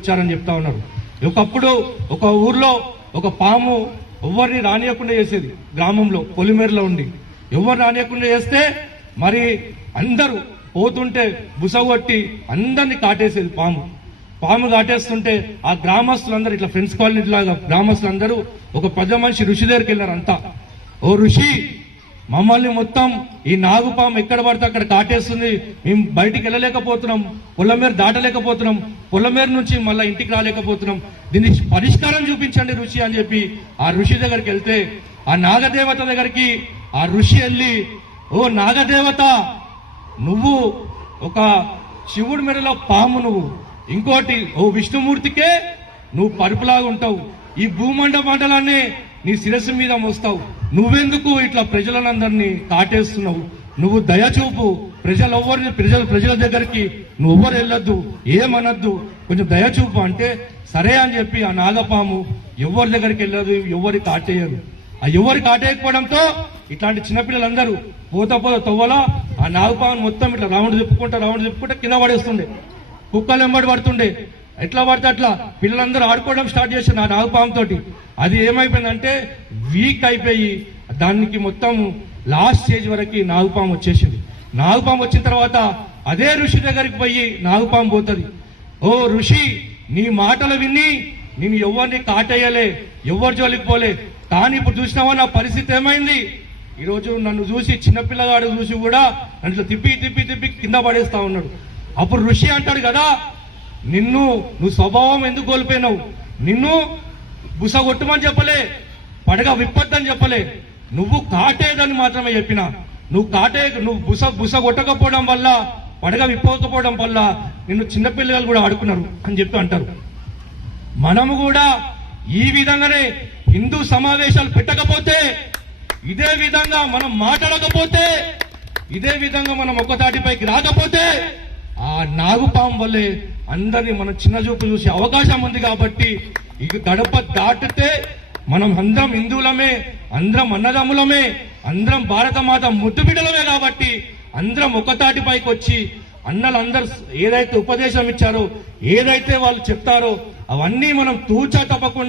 వచ్చారని చెప్తా ఉన్నారు. ఒకప్పుడు ఒక ఊర్లో ఒక పాము ఎవరిని రానియకుండా చేసేది, గ్రామంలో పొలిమేరలో ఉండి ఎవరు రానియకుండా చేస్తే మరి అందరూ పోతుంటే బుసగొట్టి అందరినీ కాటేసేది. పాము కాటేస్తుంటే ఆ గ్రామస్తులందరూ ఇట్లా ఫ్రెండ్స్ కాలనీ లాగా గ్రామస్తులందరూ ఒక పెద్ద మనిషి ఋషి దగ్గరికి వెళ్ళారు. అంతా, ఓ ఋషి, మమ్మల్ని మొత్తం ఈ నాగుపాము ఎక్కడ పడితే అక్కడ కాటేస్తుంది, మేము బయటికి వెళ్ళలేకపోతున్నాం, పొలమేర దాటలేకపోతున్నాం, పొలమేర నుంచి మళ్ళీ ఇంటికి రాలేకపోతున్నాం, దీనికి పరిష్కారం చూపించండి ఋషి అని చెప్పి ఆ ఋషి దగ్గరికి వెళ్తే ఆ నాగదేవత దగ్గరికి ఆ ఋషి వెళ్ళి, ఓ నాగదేవత, నువ్వు ఒక శివుడి మెడలో పాము, నువ్వు ఇంకోటి ఓ విష్ణుమూర్తికే నువ్వు పరుపులాగా ఉంటావు, ఈ భూమండలాన్ని నీ శిరస్సు మీద మోస్తావు, నువ్వెందుకు ఇట్లా ప్రజలందరినీ కాటేస్తున్నావు, నువ్వు దయచూపు, ప్రజల దగ్గరికి నువ్వెవ్వరు వెళ్ళొద్దు, ఏమనొద్దు, కొంచెం దయచూపు అంటే సరే అని చెప్పి ఆ నాగపాము ఎవరి దగ్గరికి వెళ్ళదు, ఎవరి కాటేయరు. ఆ ఎవరి కాటేయకపోవడంతో ఇట్లాంటి చిన్నపిల్లలందరూ పోత తవ్వలా ఆ నాగపామును మొత్తం ఇట్లా రౌండ్ తిప్పుకుంటా కింద పడేస్తుండే, కుక్కలు వెంబడి పడుతుండే, ఎట్లా పడితే అట్లా పిల్లలందరూ ఆడుకోవడం స్టార్ట్ చేశారు ఆ నాగపాము తోటి. అది ఏమైపోయిందంటే వీక్ అయిపోయి దానికి మొత్తం లాస్ట్ స్టేజ్ వరకు నాగపాము వచ్చేసింది. నాగపాము వచ్చిన తర్వాత అదే ఋషి దగ్గరికి పోయి నాగపాము పోతుంది, ఓ ఋషి, నీ మాటలు విని నేను ఎవరిని కాటేయలే, ఎవరి జోలికి పోలే, కానీ ఇప్పుడు చూసినావా నా పరిస్థితి ఏమైంది, ఈరోజు నన్ను చూసి చిన్నపిల్లగాడు చూసి కూడా నన్ను తిప్పి కింద పడేస్తా ఉన్నాడు. అప్పుడు ఋషి అంటాడు కదా, నువ్వు స్వభావం ఎందుకు కోల్పోయినావు, నిన్ను బుస కొట్టమని చెప్పలే, పడగ విప్పొద్దని చెప్పలే, నువ్వు కాటేదని మాత్రమే చెప్పినా, నువ్వు బుస కొట్టకపోవడం వల్ల, పడగ విప్పకపోవడం వల్ల నిన్ను చిన్నపిల్లలు కూడా ఆడుకున్నారు అని చెప్పి అంటారు. మనము కూడా ఈ విధంగానే హిందూ సమావేశాలు పెట్టకపోతే, ఇదే విధంగా మనం మాట్లాడకపోతే, ఇదే విధంగా మనం ఒక్కతాటిపైకి రాకపోతే ఆ నాగుపాము వల్లే అందరినీ మనం చిన్న చూపు చూసే అవకాశం ఉంది. కాబట్టి ఇక గడప దాటితే మనం అందరం హిందువులమే, అందరం అన్నదమ్ములమే, అందరం భారతమాత ముద్దు బిడ్డలమే. కాబట్టి అందరం ఒక్కతాటిపైకి వచ్చి అన్నలందరూ ఏదైతే ఉపదేశం ఇచ్చారో, ఏదైతే వాళ్ళు చెప్తారో అవన్నీ మనం తూచా తప్పకుండా